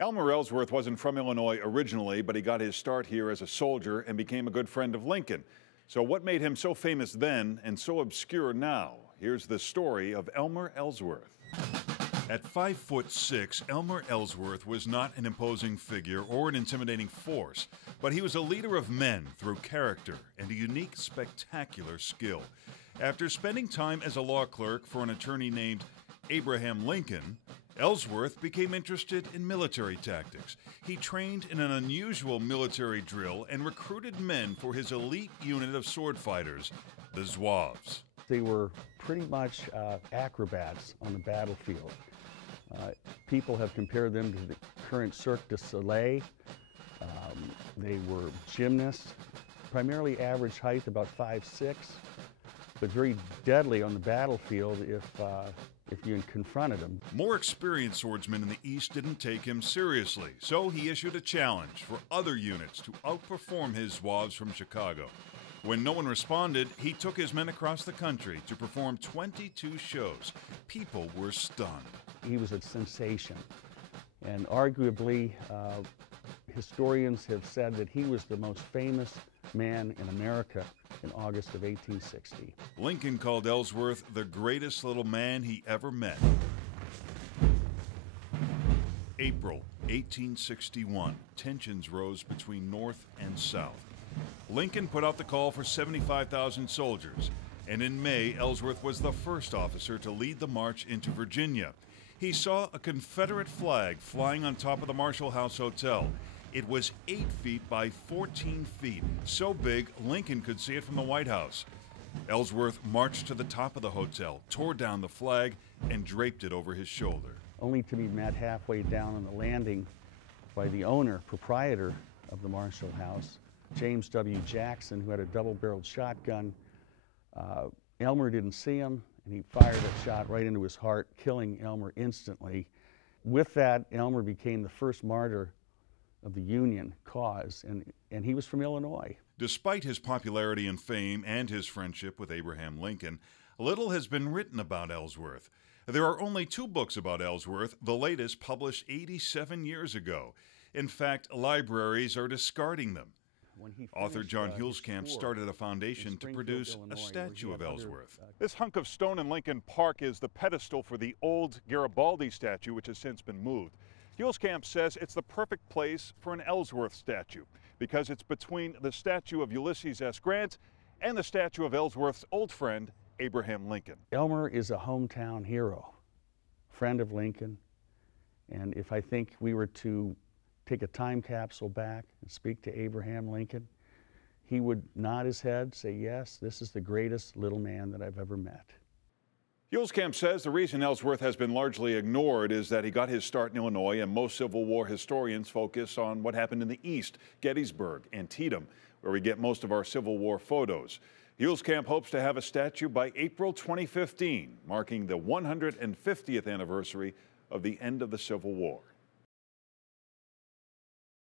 Elmer Ellsworth wasn't from Illinois originally, but he got his start here as a soldier and became a good friend of Lincoln. So what made him so famous then and so obscure now? Here's the story of Elmer Ellsworth. At 5'6", Elmer Ellsworth was not an imposing figure or an intimidating force, but he was a leader of men through character and a unique, spectacular skill. After spending time as a law clerk for an attorney named Abraham Lincoln, Ellsworth became interested in military tactics. He trained in an unusual military drill and recruited men for his elite unit of sword fighters, the Zouaves. They were pretty much acrobats on the battlefield. People have compared them to the current Cirque du Soleil. They were gymnasts, primarily average height, about 5'6", but very deadly on the battlefield if you confronted them. More experienced swordsmen in the East didn't take him seriously, so he issued a challenge for other units to outperform his Zouaves from Chicago. When no one responded, he took his men across the country to perform 22 shows. People were stunned. He was a sensation, and arguably historians have said that he was the most famous man in America in August of 1860. Lincoln called Ellsworth the greatest little man he ever met. April 1861, tensions rose between North and South. Lincoln put out the call for 75,000 soldiers, and in May, Ellsworth was the first officer to lead the march into Virginia. He saw a Confederate flag flying on top of the Marshall House Hotel. It was 8 feet by 14 feet, so big Lincoln could see it from the White House. Ellsworth marched to the top of the hotel, tore down the flag, and draped it over his shoulder. Only to be met halfway down on the landing by the owner, proprietor of the Marshall House, James W. Jackson, who had a double-barreled shotgun. Elmer didn't see him, and he fired a shot right into his heart, killing Elmer instantly. With that, Elmer became the first martyr of the Union cause, and he was from Illinois. Despite his popularity and fame and his friendship with Abraham Lincoln, little has been written about Ellsworth. There are only 2 books about Ellsworth, the latest published 87 years ago. In fact, libraries are discarding them. Author John Huelskamp started a foundation to produce a statue of Ellsworth. This hunk of stone in Lincoln Park is the pedestal for the old Garibaldi statue, which has since been moved. Huelskamp says it's the perfect place for an Ellsworth statue because it's between the statue of Ulysses S. Grant and the statue of Ellsworth's old friend, Abraham Lincoln. Elmer is a hometown hero, friend of Lincoln, and if I think we were to take a time capsule back and speak to Abraham Lincoln, he would nod his head, say, yes, this is the greatest little man that I've ever met. Huelskamp says the reason Ellsworth has been largely ignored is that he got his start in Illinois, and most Civil War historians focus on what happened in the East, Gettysburg, Antietam, where we get most of our Civil War photos. Huelskamp hopes to have a statue by April 2015, marking the 150th anniversary of the end of the Civil War.